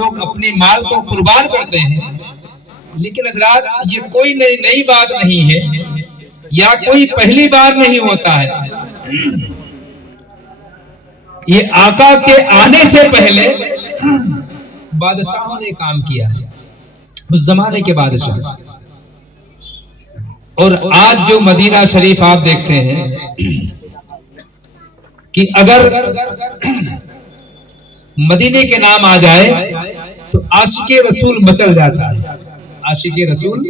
لوگ اپنے مال کو قربان کرتے ہیں، لیکن حضرات یہ کوئی نئی بات نہیں ہے یا کوئی پہلی بار نہیں ہوتا ہے۔ یہ آقا کے آنے سے پہلے بادشاہوں نے کام کیا ہے، اس زمانے کے بادشاہ۔ اور آج جو مدینہ شریف آپ دیکھتے ہیں کہ اگر مدینے کے نام آ جائے تو عاشق رسول مچل جاتا ہے، عاشق رسول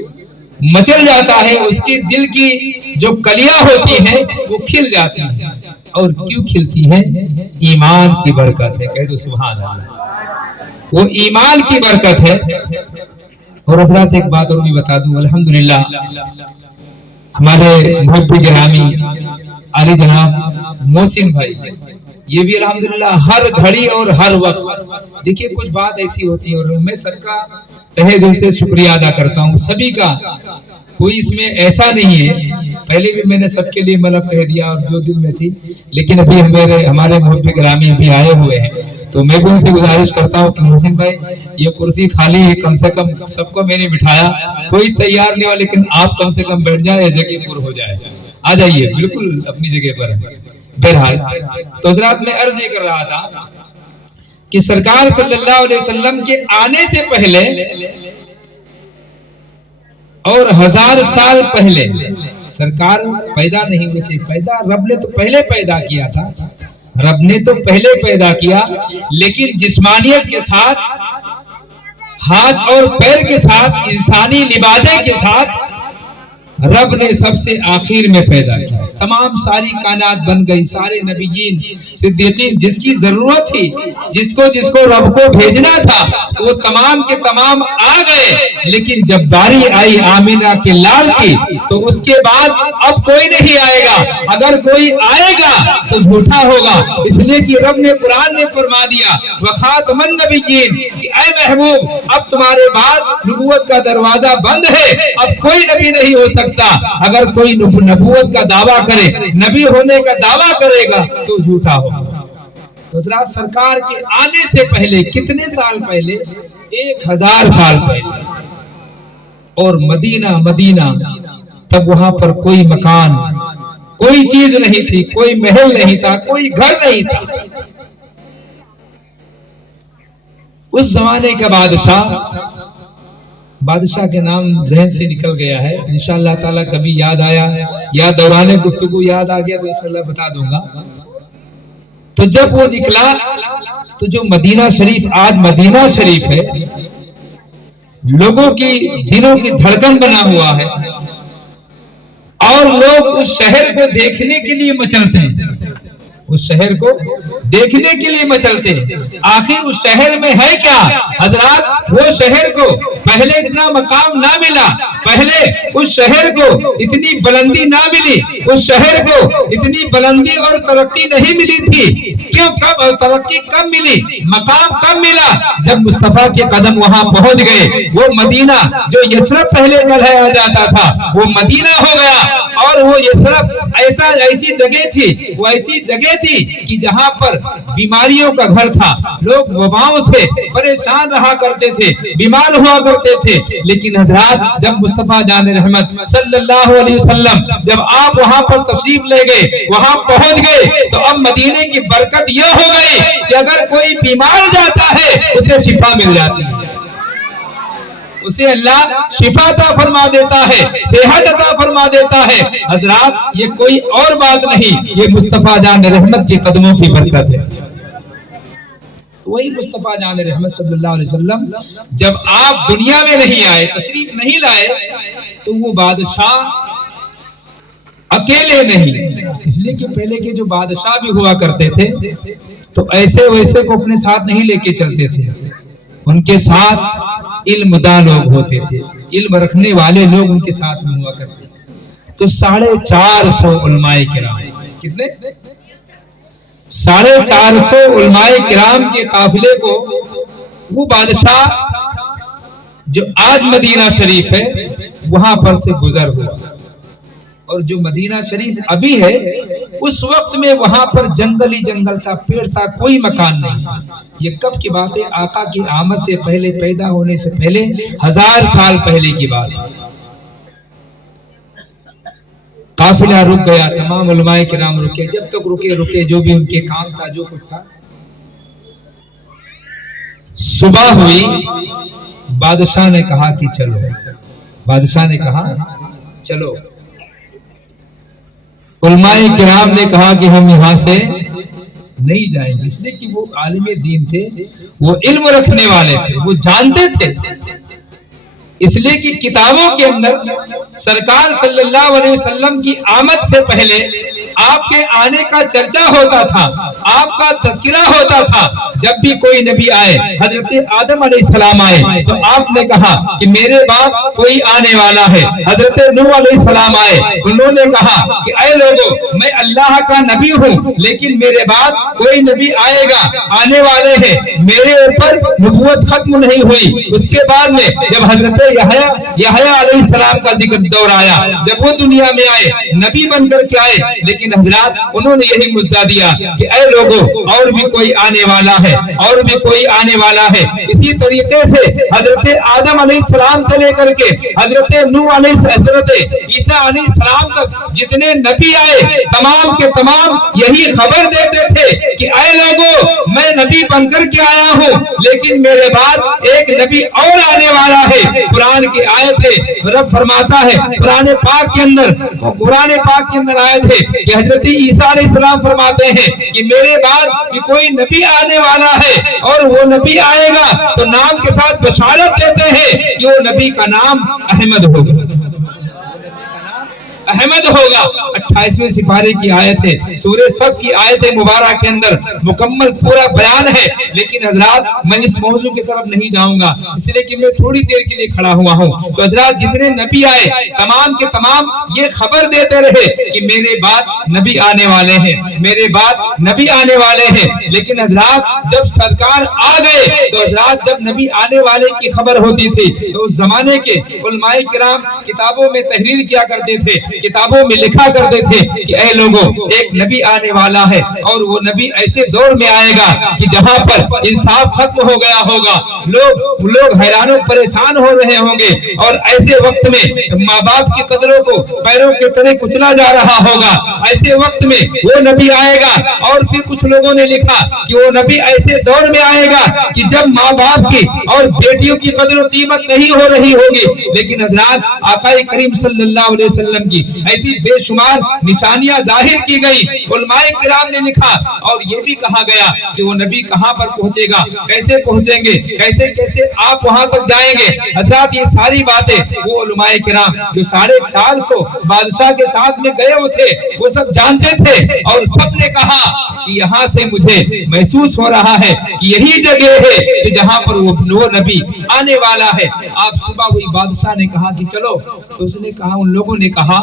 مچل جاتا ہے، اس کی دل کی جو کلیاں ہوتی ہیں وہ کھل جاتی ہیں۔ اور کیوں کھلتی ہیں؟ ایمان کی برکت ہے، کہہ دو سبحان اللہ، وہ ایمان کی برکت ہے۔ اور حضرات ایک بات اور بھی بتا دوں، الحمدللہ ہمارے محبی گرامی علی جناب محسن بھائی، یہ بھی الحمدللہ ہر گھڑی اور ہر وقت، دیکھیے کچھ بات ایسی ہوتی ہے اور میں سب کا تہہ دل سے شکریہ ادا کرتا ہوں، سبھی کا، کوئی اس میں ایسا نہیں ہے، پہلے بھی میں نے سب کے لیے مطلب کہہ دیا اور جو دل میں تھی، لیکن ابھی ہمارے محبی گرامی بھی آئے ہوئے ہیں تو میں بھی ان سے گزارش کرتا ہوں کہ محسن بھائی یہ کرسی خالی ہے، کم سے کم سب کو میں نے بٹھایا، کوئی تیار نہیں ہوا، لیکن آپ کم سے کم بیٹھ جائے، جگہ پر ہو جائے، آ جائیے بالکل اپنی جگہ پر۔ بہرحال تو حضرات میں عرض یہ کر رہا تھا کہ سرکار صلی اللہ علیہ وسلم کے آنے سے پہلے اور 1000 سال پہلے سرکار پیدا نہیں ہوئے تھے، پیدا رب نے تو پہلے پیدا کیا تھا، رب نے تو پہلے پیدا کیا، لیکن جسمانیت کے ساتھ، ہاتھ اور پیر کے ساتھ، انسانی لبادے کے ساتھ رب نے سب سے آخر میں پیدا کیا، تمام ساری کائنات بن گئی، سارے نبیین صدیقین جس کی ضرورت تھی، جس کو رب کو بھیجنا تھا وہ تمام کے تمام آ گئے، لیکن جب باری آئی آمینہ کے لال کی تو اس کے بعد اب کوئی نہیں آئے گا، اگر کوئی آئے گا تو جھوٹا ہوگا، اس لیے کہ رب نے قرآن نے فرما دیا وخاتم النبیین کہ اے محبوب اب تمہارے بعد نبوت کا دروازہ بند ہے، اب کوئی نبی نہیں ہو سکتا، اگر کوئی نبوت کا دعویٰ کرے، نبی ہونے کا دعویٰ کرے گا تو جھوٹا ہوگا۔ تو حضرات سرکار کے آنے سے پہلے کتنے سال پہلے؟ 1000 سال پہلے، اور مدینہ تب وہاں پر کوئی مکان، کوئی چیز نہیں تھی، کوئی محل نہیں تھا، کوئی گھر نہیں تھا۔ اس زمانے کا بادشاہ کے نام ذہن سے نکل گیا ہے، انشاءاللہ تعالی کبھی یاد آیا یا دوران گفتگو یاد آ گیا تو انشاءاللہ بتا دوں گا۔ تو جب وہ نکلا تو جو مدینہ شریف آج مدینہ شریف ہے، لوگوں کی دلوں کی دھڑکن بنا ہوا ہے، اور لوگ اس شہر کو دیکھنے کے لیے مچلتے ہیں، اس شہر کو دیکھنے کے لیے مچلتے ہیں۔ آخر اس شہر میں ہے کیا حضرات؟ وہ شہر کو پہلے اتنا مقام نہ ملا، پہلے اس شہر کو اتنی بلندی نہ ملی، اس شہر کو اتنی بلندی اور ترقی نہیں ملی تھی۔ کیوں؟ کب ترقی کب ملی، مقام کب ملا؟ جب مصطفیٰ کے قدم وہاں پہنچ گئے، وہ مدینہ جو یثرب پہلے کہلایا جاتا تھا وہ مدینہ ہو گیا، اور وہ یثرب ایسی جگہ تھی، وہ ایسی جگہ تھی کہ جہاں پر بیماریوں کا گھر تھا، لوگ وباؤں سے پریشان رہا کرتے تھے، بیمار ہوا کرتے تھے، لیکن حضرات جب مصطفیٰ جان رحمت صلی اللہ علیہ وسلم جب آپ وہاں پر تشریف لے گئے، وہاں پہنچ گئے، تو اب مدینے کی برکت یہ ہو گئی کہ اگر کوئی بیمار جاتا ہے اسے شفا مل جاتی ہے، اسے اللہ شفا عطا فرما دیتا ہے، صحت عطا فرما دیتا ہے۔ حضرات یہ کوئی اور بات نہیں، یہ مصطفیٰ جان رحمت کے قدموں کی برکت ہے۔ تو وہی مصطفیٰ جان رحمت صلی اللہ علیہ وسلم جب آپ دنیا میں نہیں آئے، تشریف نہیں لائے، تو وہ بادشاہ اکیلے نہیں، اس لیے کہ پہلے کے جو بادشاہ بھی ہوا کرتے تھے تو ایسے ویسے کو اپنے ساتھ نہیں لے کے چلتے تھے، ان کے ساتھ علم داں لوگ ہوتے تھے، علم رکھنے والے لوگ ان کے ساتھ میں ہوا کرتے تھے۔ تو 450 علماء کرام، کتنے؟ 450 علماء کرام کے قافلے کو وہ بادشاہ جو آج مدینہ شریف ہے وہاں پر سے گزر ہوا، اور جو مدینہ شریف ابھی ہے اس وقت میں وہاں پر جنگل ہی جنگل تھا، پیڑ تھا، کوئی مکان نہیں. یہ کب کی بات ہے؟ آقا کی آمد سے پہلے، پیدا ہونے سے پہلے 1000 سال پہلے کی بات ہے. قافلہ رک گیا، تمام علماء کرام رکے، جب تک رکے جو بھی ان کے کام تھا، جو کچھ تھا. صبح ہوئی، بادشاہ نے کہا کہ چلو. بادشاہ نے کہا چلو. علماء کرام نے کہا کہ ہم یہاں سے نہیں جائیں گے، اس لیے کہ وہ عالم دین تھے، وہ علم رکھنے والے تھے، وہ جانتے تھے. اس لیے کہ کتابوں کے اندر سرکار صلی اللہ علیہ وسلم کی آمد سے پہلے آپ کے آنے کا چرچا ہوتا تھا، آپ کا تذکرہ ہوتا تھا. جب بھی کوئی نبی آئے، حضرت آدم علیہ السلام آئے تو آپ نے کہا کہ میرے بعد کوئی آنے والا ہے. حضرت نوح علیہ السلام آئے، انہوں نے کہا کہ اے لوگوں، میں اللہ کا نبی ہوں لیکن میرے بعد کوئی نبی آئے گا، آنے والے ہیں، میرے اوپر نبوت ختم نہیں ہوئی. اس کے بعد میں جب حضرت یحییٰ علیہ السلام کا ذکر دور آیا، جب وہ دنیا میں آئے، نبی بن کر کے آئے، لیکن حضرات انہوں نے یہی مژدہ دیا کہ اے لوگوں، اور بھی کوئی آنے والا ہے، اور بھی کوئی آنے والا ہے. اسی طریقے سے حضرت آدم علیہ السلام سے لے کر کے حضرت نوح حضرت عیسیٰ علیہ السلام تک جتنے نبی آئے، تمام کے تمام یہی خبر دیتے تھے کہ اے لوگوں، میں نبی بن کر کے آیا ہوں لیکن میرے بعد ایک نبی اور آنے والا ہے. قرآن کی آیت ہے، رب فرماتا ہے قرآن پاک کے اندر آیت ہے کہ حضرت عیسیٰ علیہ السلام فرماتے ہیں کہ میرے بعد کوئی نبی آنے والا ہے اور وہ نبی آئے گا تو نام کے ساتھ بشارت دیتے ہیں کہ وہ نبی کا نام احمد ہوگا. احمد ہوگا. 28ویں سپارے کی آیت ہے، سورہ صف کی آیت مبارک کے اندر مکمل پورا بیان ہے. لیکن حضرات میں اس موضوع کی طرف نہیں جاؤں گا، اس لیے کہ میں تھوڑی دیر کے لیے کھڑا ہوا ہوں. تو حضرات جتنے نبی آئے تمام کے تمام یہ خبر دیتے رہے کہ میرے بعد نبی آنے والے ہیں، میرے بعد نبی آنے والے ہیں. لیکن حضرات جب سرکار آ گئے تو حضرات جب نبی آنے والے کی خبر ہوتی تھی تو اس زمانے کے علماء کرام کتابوں میں تحریر کیا کرتے تھے، کتابوں میں لکھا کرتے تھے کہ اے لوگوں، ایک نبی آنے والا ہے اور وہ نبی ایسے دور میں آئے گا کہ جہاں پر انصاف ختم ہو گیا ہوگا، لوگ حیران و پریشان ہو رہے ہوں گے، اور ایسے وقت میں ماں باپ کی قدروں کو پیروں کے تلے کچلا جا رہا ہوگا. ایسے وقت میں وہ نبی آئے گا. اور پھر کچھ لوگوں نے لکھا کہ وہ نبی ایسے دور میں آئے گا کہ جب ماں باپ کی اور بیٹیوں کی قدر و قیمت نہیں ہو رہی ہوگی. لیکن حضرات آقا کریم صلی اللہ علیہ وسلم کی ایسی بے شمار نشانیاں ظاہر کی گئی. علماء کرام نے لکھا اور یہ بھی کہا گیا کہ وہ نبی کہاں پر پہنچے گا، کیسے پہنچیں گے، کیسے آپ وہاں تک جائیں گے. حضرات یہ ساری باتیں وہ علماء کرام جو 450 بادشاہ کے ساتھ میں گئے ہوئے تھے وہ سب جانتے تھے، اور سب نے کہا کہ یہاں سے مجھے محسوس ہو رہا ہے کہ یہی جگہ ہے کہ جہاں پر وہ نبی آنے والا ہے. آپ صبح ہوئی، بادشاہ نے کہا کہ چلو، تو اس نے کہا، ان لوگوں نے کہا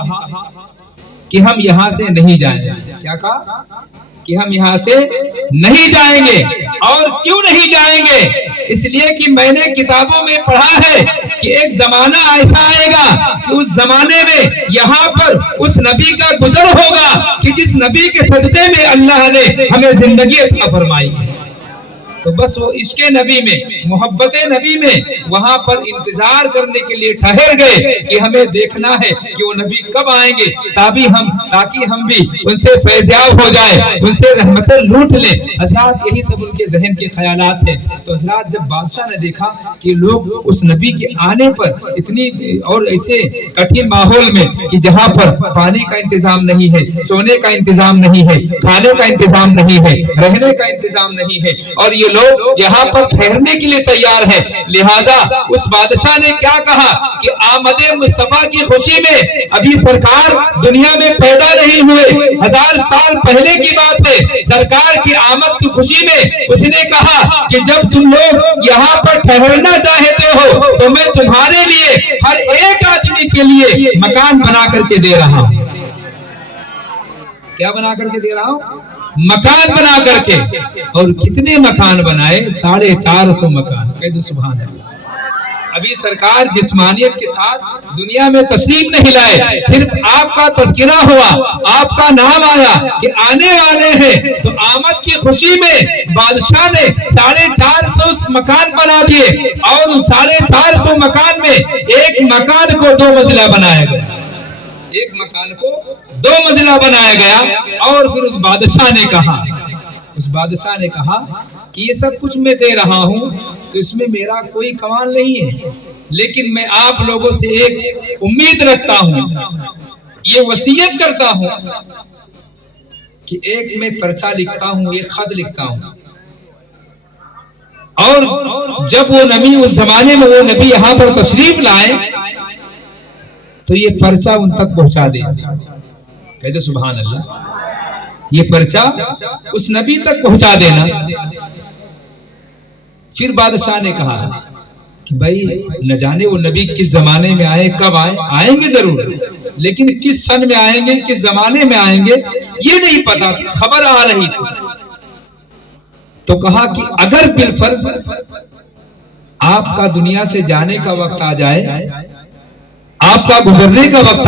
کہ ہم یہاں سے نہیں جائیں گے. کیا کہا؟ کہ ہم یہاں سے نہیں جائیں گے. اور کیوں نہیں جائیں گے؟ اس لیے کہ میں نے کتابوں میں پڑھا ہے کہ ایک زمانہ ایسا آئے گا کہ اس زمانے میں یہاں پر اس نبی کا گزر ہوگا کہ جس نبی کے صدقے میں اللہ نے ہمیں زندگی عطا فرمائی. تو بس وہ عشق نبی میں، محبت نبی میں وہاں پر انتظار کرنے کے لیے ٹھہر گئے کہ ہمیں دیکھنا ہے کہ وہ نبی کب آئیں گے تاکہ ہم بھی ان سے فیضیاب ہو جائے، ان سے رحمتیں لوٹ لیں. حضرات یہی سب ان کے ذہن کے خیالات تھے. تو حضرات جب بادشاہ نے دیکھا کہ لوگ اس نبی کے آنے پر اتنی اور ایسے کٹھن ماحول میں کہ جہاں پر پانی کا انتظام نہیں ہے، سونے کا انتظام نہیں ہے، کھانے کا انتظام نہیں ہے، رہنے کا انتظام نہیں ہے، اور یہ لوگ یہاں پر ٹھہرنے کے لیے تیار ہیں. لہٰذا اس بادشاہ نے کیا کہا کہ آمد مصطفیٰ کی خوشی میں، ابھی سرکار دنیا میں پیدا نہیں ہوئے، 1000 سال پہلے کی بات ہے، سرکار کی آمد کی خوشی میں اس نے کہا کہ جب تم لوگ یہاں پر ٹھہرنا چاہتے ہو تو میں تمہارے لیے ہر ایک آدمی کے لیے مکان بنا کر کے دے رہا ہوں. کیا بنا کر کے دے رہا ہوں؟ مکان بنا کر کے. اور کتنے مکان بنائے؟ 450 مکان. کہہ دو سبحان اللہ. ابھی سرکار جسمانیت کے ساتھ دنیا میں تشریف نہیں لائے، صرف آپ کا تذکرہ ہوا، آپ کا نام آیا کہ آنے والے ہیں، تو آمد کی خوشی میں بادشاہ نے 450 مکان بنا دیے، اور ان 450 مکان میں ایک مکان کو 2 منزلہ بنایا گیا، ایک مکان کو 2 منزلہ بنایا گیا۔ اور پھر اس بادشاہ نے کہا کہ یہ سب کچھ میں دے رہا ہوں تو اس میں میرا کوئی کمال نہیں ہے، لیکن میں آپ لوگوں سے ایک امید رکھتا ہوں، یہ وصیت کرتا ہوں کہ ایک میں پرچہ لکھتا ہوں، ایک خط لکھتا ہوں، اور جب وہ نبی اس زمانے میں وہ نبی یہاں پر تشریف لائے تو یہ پرچہ ان تک پہنچا دے۔ کہتے سبحان اللہ، یہ پرچہ اس نبی تک پہنچا دینا۔ پھر بادشاہ نے کہا کہ بھائی نہ جانے وہ نبی کس زمانے میں آئے، کب آئیں گے ضرور، لیکن کس سن میں آئیں گے، کس زمانے میں آئیں گے یہ نہیں پتا تھا، خبر آ رہی تھی۔ تو کہا کہ اگر بالفرض آپ کا دنیا سے جانے کا وقت آ جائے، آپ کا گزرنے کا وقت